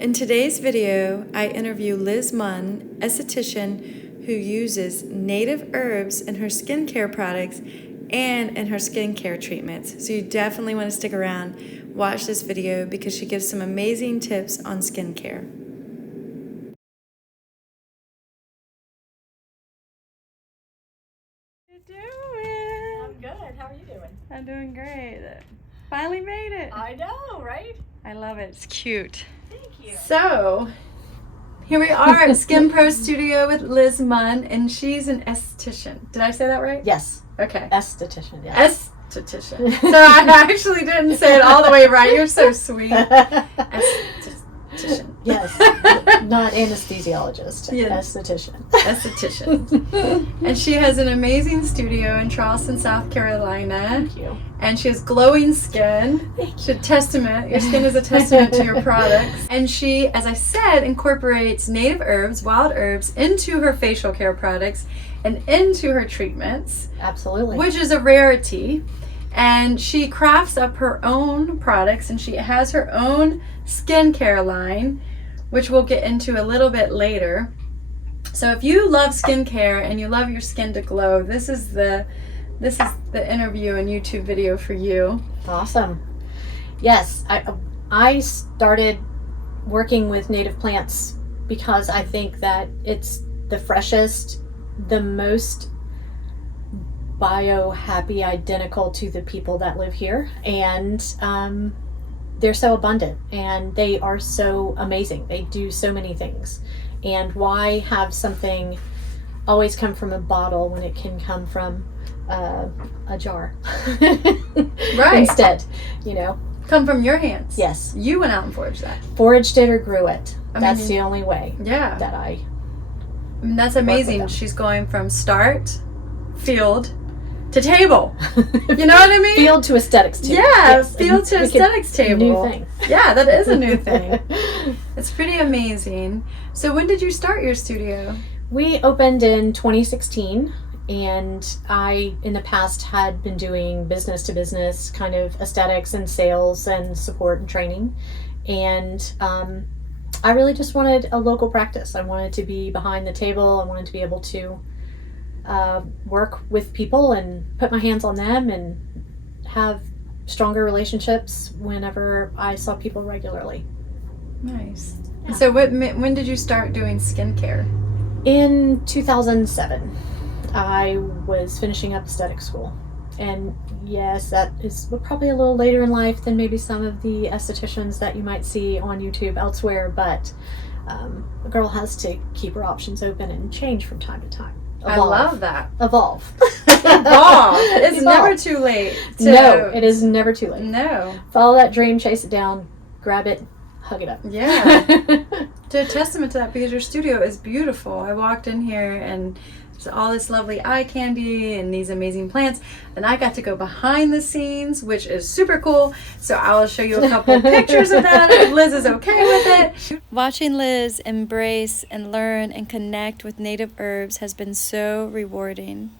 In today's video, I interview Liz Munn, esthetician who uses native herbs in her skincare products and in her skincare treatments. So you definitely want to stick around, watch this video because she gives some amazing tips on skincare. How you doing? I'm good. How are you doing? I'm doing great. Finally made it. I know, right? I love it. It's cute. Thank you. So, here we are at Skin Pro Studio with Liz Munn, and she's an esthetician. Did I say that right? Yes. Okay. Esthetician, yes. Esthetician. So I actually didn't say it all the way right. You're so sweet. Esthetician. Yes. Not anesthesiologist. Yeah. Esthetician. Esthetician. And she has an amazing studio in Charleston, South Carolina. Thank you. And she has glowing skin. Thank Your skin is a testament to your products. And she, as I said, incorporates native herbs, wild herbs, into her facial care products and into her treatments. Absolutely. Which is a rarity. And she crafts up her own products, and she has her own skincare line, which we'll get into a little bit later. So if you love skincare and you love your skin to glow, this is the interview and YouTube video for you. Awesome. Yes, I started working with native plants because I think that it's the freshest, the most bio-happy, identical to the people that live here, and they're so abundant and they are so amazing. They do so many things. And why have something always come from a bottle when it can come from a jar? Right. Instead, you know. Come from your hands. Yes. You went out and foraged that. Foraged it or grew it. I That's the only way. Yeah. That I mean, that's amazing. She's going from start, field, to table. You know what I mean? Field to aesthetics table. Yeah, yes. field to aesthetics table. New thing. Yeah, that is a new thing. It's pretty amazing. So when did you start your studio? We opened in 2016, and I, in the past, had been doing business to business kind of aesthetics and sales and support and training. And I really just wanted a local practice. I wanted to be behind the table. I wanted to be able to work with people and put my hands on them and have stronger relationships whenever I saw people regularly. Nice. Yeah. So when did you start doing skincare? In 2007, I was finishing up aesthetic school. And yes, that is probably a little later in life than maybe some of the estheticians that you might see on YouTube elsewhere, but a girl has to keep her options open and change from time to time. Evolve. I love that. Evolve. Evolve. It's Evolve. never too late. No, it is never too late. No. Follow that dream, chase it down, grab it, hug it up. Yeah. To a testament to that, because your studio is beautiful. I walked in here and there's all this lovely eye candy and these amazing plants, and I got to go behind the scenes, which is super cool. So I will show you a couple of pictures of that if Liz is okay with it. Watching Liz embrace and learn and connect with native herbs has been so rewarding.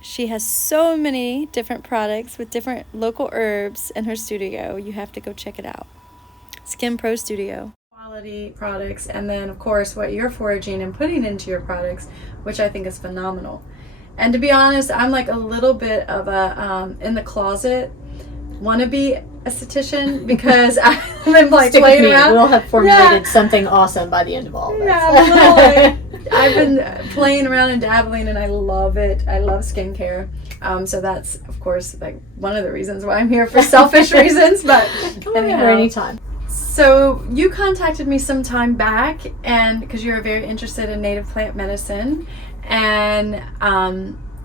She has so many different products with different local herbs in her studio. You have to go check it out. Skin Pro Studio. Quality products, and then of course what you're foraging and putting into your products, which I think is phenomenal. And to be honest, I'm like a little bit of a in the closet wannabe esthetician because I've been like playing around. We'll have formulated something awesome by the end of all of this. Yeah, I've been playing around and dabbling, and I love it. I love skincare. So that's of course like one of the reasons why I'm here, for selfish reasons, but anyhow. Anytime. So you contacted me some time back, and because you're very interested in native plant medicine, and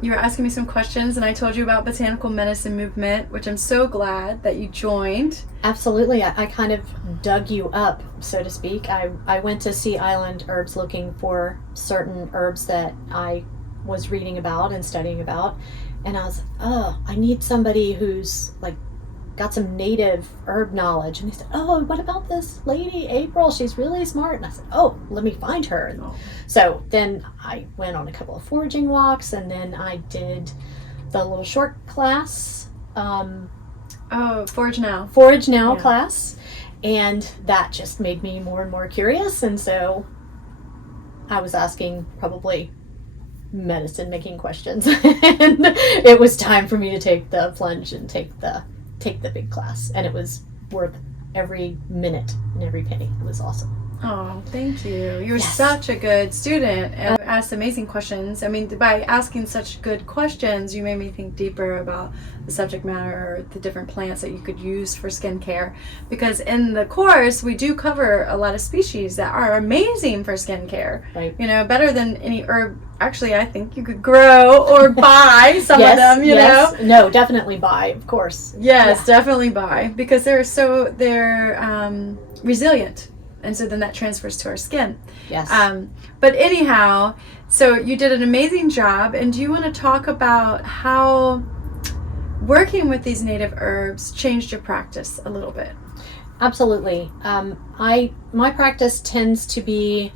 you were asking me some questions, and I told you about Botanical Medicine Movement, which I'm so glad that you joined. Absolutely. I kind of dug you up, so to speak. I went to Sea Island Herbs looking for certain herbs that I was reading about and studying about, and I was like, oh, I need somebody who's like got some native herb knowledge. And they said, oh, what about this lady April? She's really smart. And I said, oh, let me find her. And so then I went on a couple of foraging walks, and then I did the little short class Forage Now class, And that just made me more and more curious. And so I was asking probably medicine making questions. And it was time for me to take the plunge and take the big class. And it was worth every minute and every penny. It was awesome. Oh, thank you. You're Yes. such a good student and asked amazing questions. I mean, by asking such good questions, you made me think deeper about the subject matter or the different plants that you could use for skincare. Because in the course, we do cover a lot of species that are amazing for skincare. Right. You know, better than any herb. Actually, I think you could grow or buy some Yes, of them, you know? No, definitely buy, of course. Yes, definitely buy. Because they're resilient. And so then that transfers to our skin. Yes. But anyhow, so you did an amazing job. And do you want to talk about how working with these native herbs changed your practice a little bit? Absolutely. My practice tends to be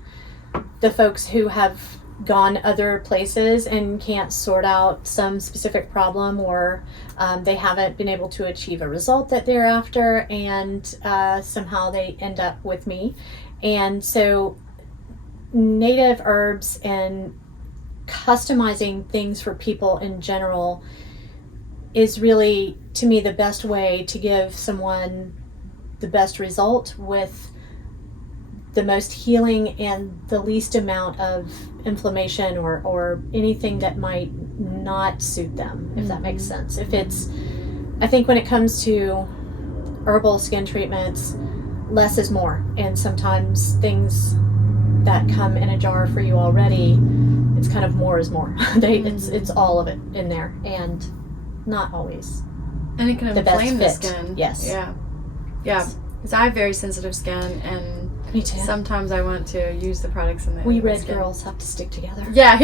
the folks who have gone other places and can't sort out some specific problem, or they haven't been able to achieve a result that they're after, and somehow they end up with me. And so native herbs and customizing things for people in general is really, to me, the best way to give someone the best result with the most healing and the least amount of inflammation or anything that might not suit them, if that makes sense. I think when it comes to herbal skin treatments, less is more. And sometimes things that come in a jar for you already, it's kind of more is more. It's all of it in there, and not always. And it can the best inflame the fit. skin. Yes. Yeah. Because I have very sensitive skin, and Me too. sometimes I want to use the products in the We red skin. girls have to stick together. Yeah.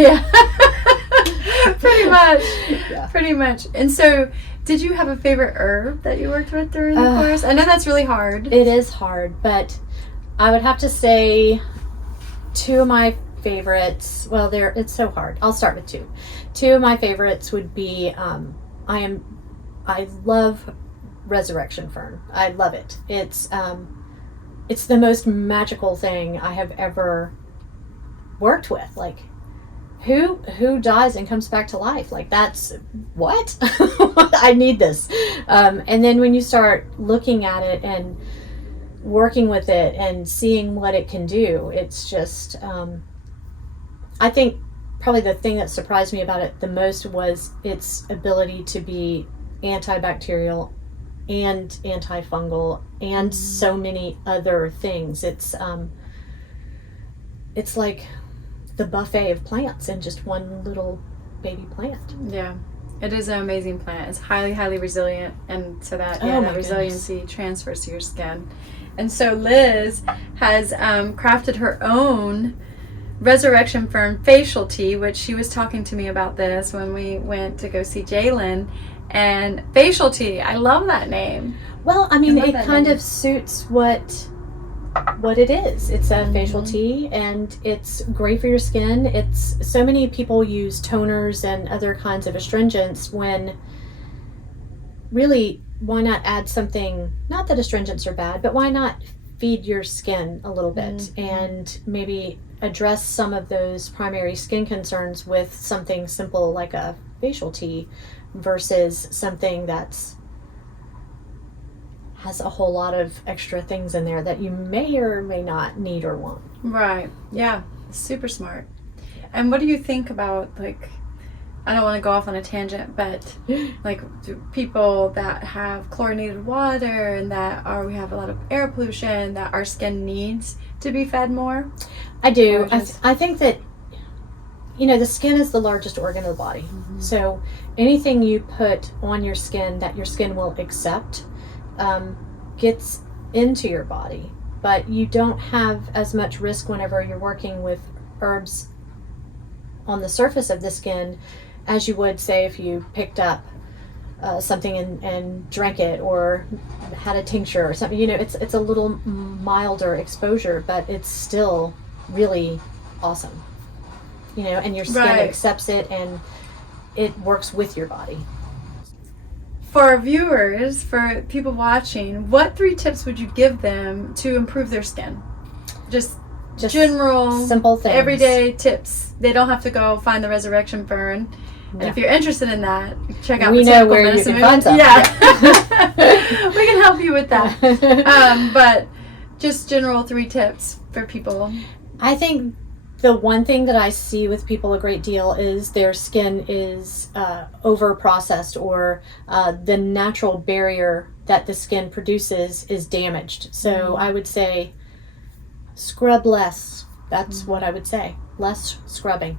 Pretty much. Yeah. Pretty much. And so, did you have a favorite herb that you worked with during the course? I know that's really hard. It is hard, but I would have to say two of my favorites. Well, it's so hard. I'll start with two. Two of my favorites would be I love resurrection fern. I love it. It's the most magical thing I have ever worked with. Like, who dies and comes back to life? Like, that's what? I need this. And then when you start looking at it and working with it and seeing what it can do, it's just, I think probably the thing that surprised me about it the most was its ability to be antibacterial and antifungal and so many other things. It's like the buffet of plants in just one little baby plant. Yeah. It is an amazing plant. It's highly, highly resilient, and so that my resiliency transfers to your skin. And so Liz has crafted her own resurrection fern facial tea, which she was talking to me about this when we went to go see Jalen. And facial tea, I love that name. Well, I mean, I love it that kind name. of suits what it is. It's a facial tea, and it's great for your skin. It's so many people use toners and other kinds of astringents when really, why not add something, not that astringents are bad, but why not feed your skin a little bit and maybe address some of those primary skin concerns with something simple like a facial tea versus something that's has a whole lot of extra things in there that you may or may not need or want. Right. Yeah. Super smart. And what do you think about, like, I don't want to go off on a tangent, but like people that have chlorinated water and we have a lot of air pollution, that our skin needs to be fed more? I do. Or just- I think that, the skin is the largest organ of the body. So anything you put on your skin that your skin will accept gets into your body. But you don't have as much risk whenever you're working with herbs on the surface of the skin as you would, say, if you picked up something and drank it or had a tincture or something. It's a little milder exposure, but it's still really awesome. And your skin Right. accepts it and it works with your body. for our viewers, for people watching, what 3 tips would you give them to improve their skin? Just general, simple things, everyday tips. They don't have to go find the resurrection burn. And if you're interested in that, check out we know where you can find some. Yeah. We can help you with that. But just general 3 tips for people. I think the one thing that I see with people a great deal is their skin is over processed, or the natural barrier that the skin produces is damaged. So I would say scrub less. That's what I would say. Less scrubbing.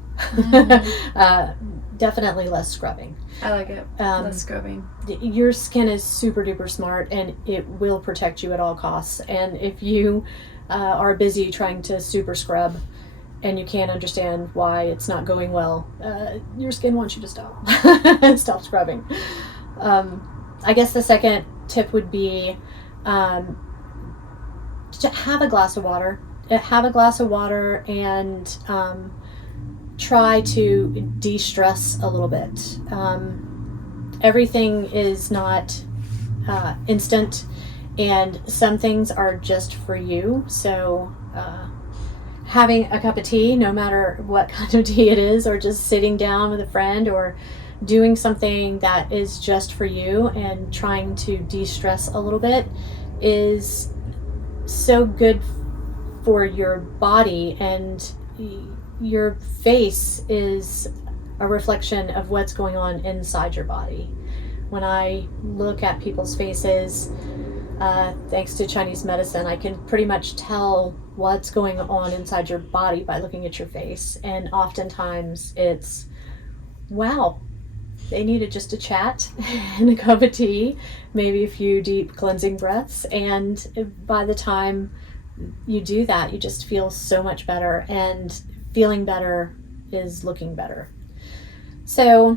Definitely less scrubbing. I like it. Less scrubbing. Your skin is super duper smart, and it will protect you at all costs. And if you are busy trying to super scrub and you can't understand why it's not going well, your skin wants you to stop. Stop scrubbing. I guess the second tip would be to have a glass of water. Have a glass of water and try to de-stress a little bit. Everything is not instant, and some things are just for you. So having a cup of tea, no matter what kind of tea it is, or just sitting down with a friend, or doing something that is just for you and trying to de-stress a little bit, is so good for your body. And your face is a reflection of what's going on inside your body. When I look at people's faces, thanks to Chinese medicine, I can pretty much tell what's going on inside your body by looking at your face. And oftentimes it's, wow, they needed just a chat and a cup of tea, maybe a few deep cleansing breaths. And by the time you do that, you just feel so much better, and feeling better is looking better. So,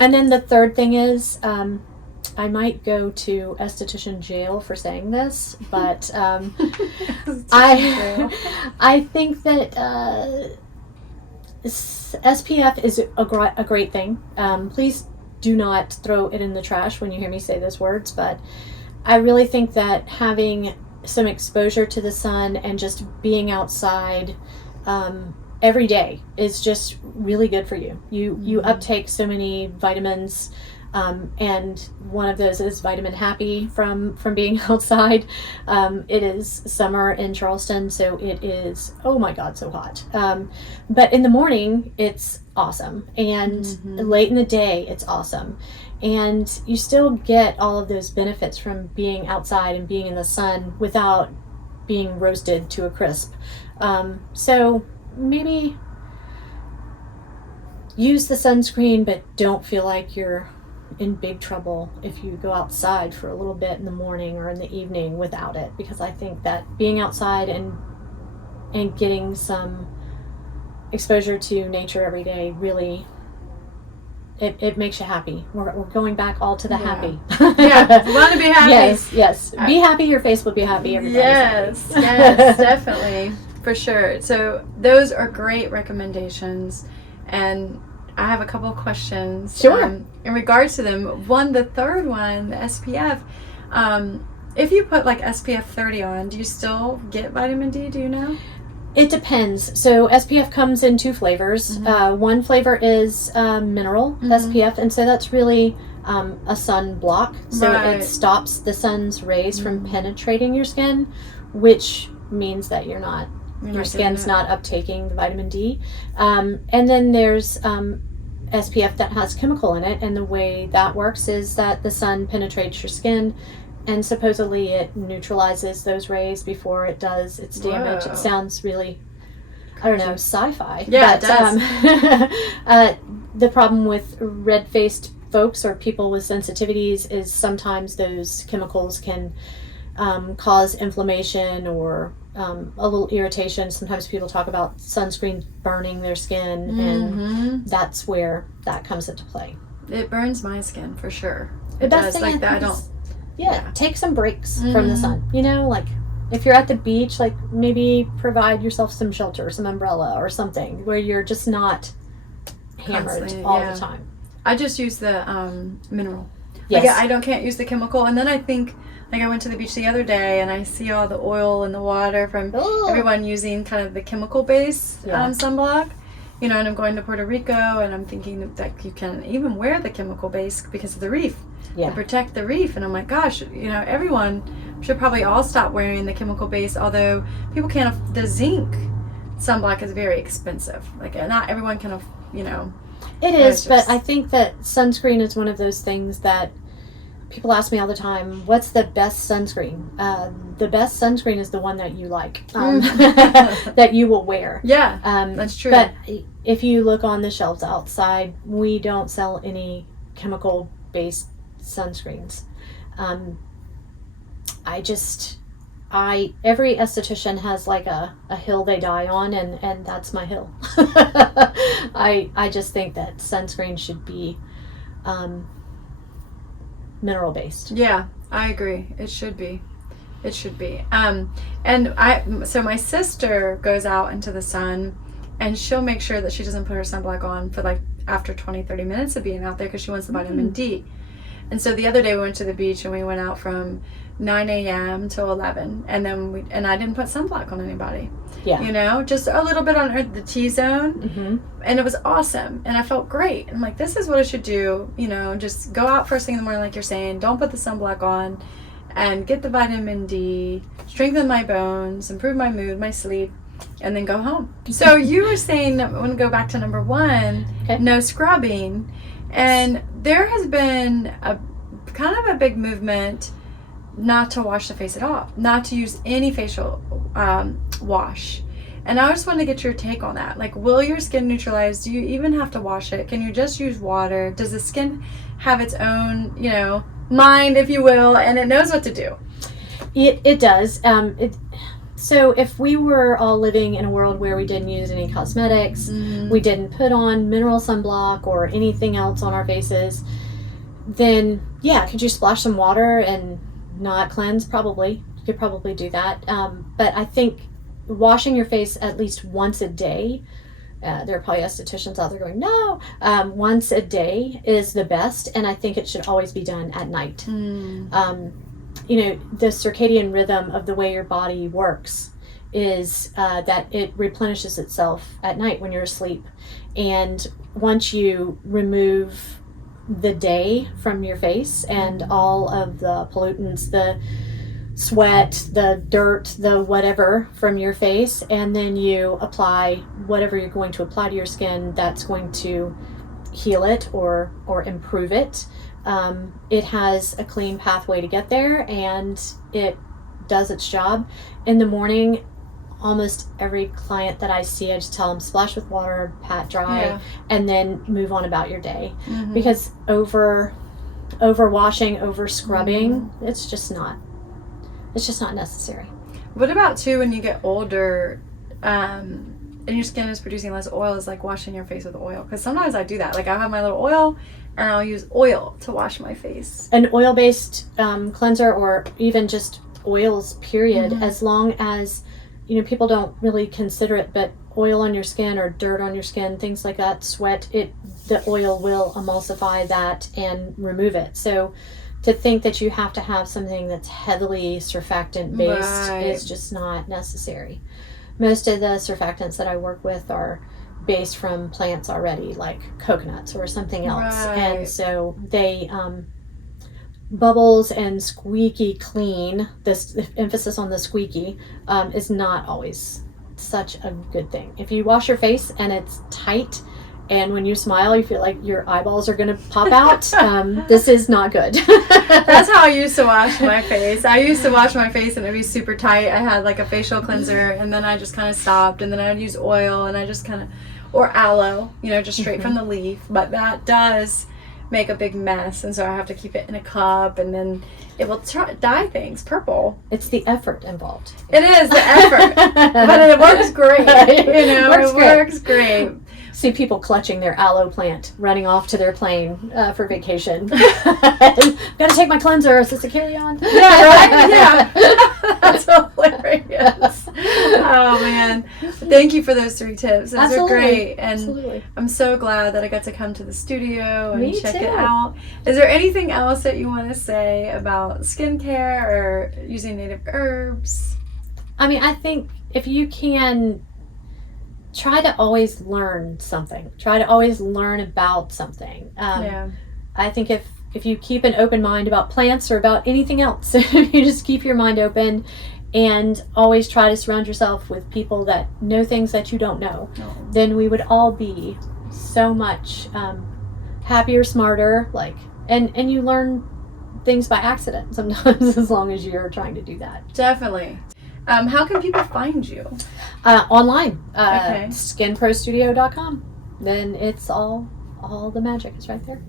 and then the third thing is, I might go to esthetician jail for saying this, but I think that SPF is a great thing. Please do not throw it in the trash when you hear me say those words, but I really think that having some exposure to the sun and just being outside every day is just really good for you. You uptake so many vitamins, and one of those is vitamin happy from being outside. It is summer in Charleston, so it is, oh my God, so hot. But in the morning, it's awesome. And late in the day, it's awesome. And you still get all of those benefits from being outside and being in the sun without being roasted to a crisp. So maybe use the sunscreen, but don't feel like you're in big trouble if you go outside for a little bit in the morning or in the evening without it, because I think that being outside and getting some exposure to nature every day really, it makes you happy. We're going back all to the happy. Yeah, we want to be happy. Yes. Be happy, your face will be happy. Yes, yes, definitely. For sure. So those are great recommendations. And I have a couple of questions. Sure. In regards to them. The third one, the SPF. If you put like SPF 30 on, do you still get vitamin D? Do you know? It depends. So SPF comes in 2 flavors. One flavor is mineral SPF, and so that's really a sun block. So it stops the sun's rays from penetrating your skin, which means that your skin's not uptaking the vitamin D. And then there's SPF that has chemical in it, and the way that works is that the sun penetrates your skin, and supposedly it neutralizes those rays before it does its damage. Whoa. It sounds really, I don't know, sci-fi. Yeah, it does. The problem with red-faced folks or people with sensitivities is sometimes those chemicals can cause inflammation or a little irritation. Sometimes people talk about sunscreen burning their skin, and that's where that comes into play. It burns my skin for sure. It does. Like that. I don't. Yeah, take some breaks from the sun. You know, like if you're at the beach, like maybe provide yourself some shelter, some umbrella or something where you're just not hammered all the time. I just use the mineral. Yes. Like, can't use the chemical. And then I think, like, I went to the beach the other day and I see all the oil in the water from everyone using kind of the chemical-based sunblock. You know, and I'm going to Puerto Rico and I'm thinking that you can even wear the chemical-based because of the reef. To protect the reef. And I'm like, gosh, you know, everyone should probably all stop wearing the chemical-based, although people can't. The zinc sunblock is very expensive. Like, not everyone can, you know. It is, but I think that sunscreen is one of those things that people ask me all the time, what's the best sunscreen? The best sunscreen is the one that you like, that you will wear. Yeah, that's true. But if you look on the shelves outside, we don't sell any chemical-based sunscreens. Every esthetician has like a hill they die on, and that's my hill. I just think that sunscreen should be mineral based. Yeah, I agree. It should be. So my sister goes out into the sun and she'll make sure that she doesn't put her sunblock on for like after 20-30 minutes of being out there because she wants the vitamin D. And so the other day we went to the beach and we went out from 9 a.m. till 11, and then I didn't put sunblock on anybody. Yeah, you know, just a little bit on the T-zone, and it was awesome, and I felt great. I'm like, this is what I should do. You know, just go out first thing in the morning, like you're saying. Don't put the sunblock on, and get the vitamin D, strengthen my bones, improve my mood, my sleep, and then go home. So you were saying, I want to go back to number 1, no scrubbing, and there has been a kind of a big movement not to wash the face at all, not to use any facial wash. And I just want to get your take on that. Like, will your skin neutralize? Do you even have to wash it? Can you just use water? Does the skin have its own, you know, mind, if you will, and it knows what to do? It does. So if we were all living in a world where we didn't use any cosmetics, we didn't put on mineral sunblock or anything else on our faces, then yeah, could you splash some water and not cleanse? Probably. You could probably do that. But I think washing your face at least once a day, there are probably estheticians out there going, no, once a day is the best, and I think it should always be done at night. You know, the circadian rhythm of the way your body works is that it replenishes itself at night when you're asleep. And once you remove the day from your face and all of the pollutants, the sweat, the dirt, the whatever from your face, and then you apply whatever you're going to apply to your skin that's going to heal it or improve it. It has a clean pathway to get there, and it does its job. In the morning, almost every client that I see, I just tell them splash with water, pat dry, and then move on about your day. Because over washing, over scrubbing, it's just not necessary. What about too when you get older, and your skin is producing less oil, is like washing your face with oil? Because sometimes I do that. Like, I'll have my little oil and I'll use oil to wash my face. An oil-based cleanser, or even just oils, period, as long as, you know, people don't really consider it, but oil on your skin or dirt on your skin, things like that, sweat, the oil will emulsify that and remove it. So to think that you have to have something that's heavily surfactant based is just not necessary. Most of the surfactants that I work with are based from plants already, like coconuts or something else. And so they bubbles and squeaky clean, this emphasis on the squeaky, is not always such a good thing. If you wash your face and it's tight, and when you smile you feel like your eyeballs are going to pop out, this is not good. That's how I used to wash my face. I used to wash my face and it'd be super tight. I had like a facial cleanser, and then I just kind of stopped, and then I would use oil, and I just kind of, or aloe, you know, just straight from the leaf. But that does make a big mess, and so I have to keep it in a cup, and then it will dye things purple. It's the effort involved. It is the effort, but it works great. You know, it works great. see people clutching their aloe plant, running off to their plane for vacation. Gotta take my cleanser. Is this a carry-on? Yeah, right? Yeah. That's hilarious. Oh, man. Thank you for those 3 tips. Those are great. And Absolutely. I'm so glad that I got to come to the studio and Me check too. it out. Is there anything else that you want to say about skincare or using native herbs? I mean, I think if you can try to always learn something, try to always learn about something. Yeah. I think if you keep an open mind about plants or about anything else, you just keep your mind open and always try to surround yourself with people that know things that you don't know, then we would all be so much happier, smarter, and you learn things by accident sometimes as long as you're trying to do that. Definitely. How can people find you? Online, Okay. skinprostudio.com. Then it's all the magic is right there.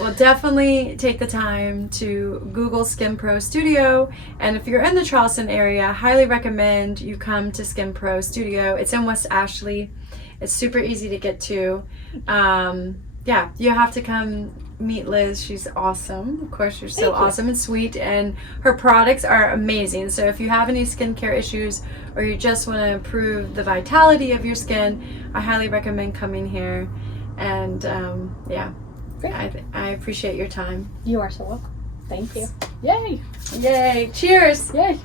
Well, definitely take the time to Google Skin Pro Studio. And if you're in the Charleston area, I highly recommend you come to Skin Pro Studio. It's in West Ashley. It's super easy to get to. Yeah, you have to come meet Liz. She's awesome. Of course, you're so awesome and sweet, and her products are amazing. So if you have any skincare issues or you just want to improve the vitality of your skin, I highly recommend coming here. And yeah, Great. I appreciate your time. You are so welcome. Thank you. Yay! Yay! Cheers! Yay!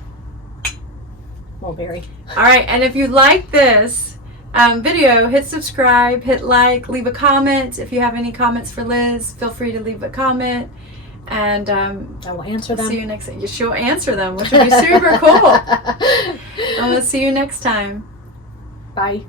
Mulberry. All right, and if you like this video, hit subscribe, hit like, leave a comment. If you have any comments for Liz, feel free to leave a comment. And I will answer them. see you next time. She'll answer them, which will be super cool. And we'll see you next time. Bye.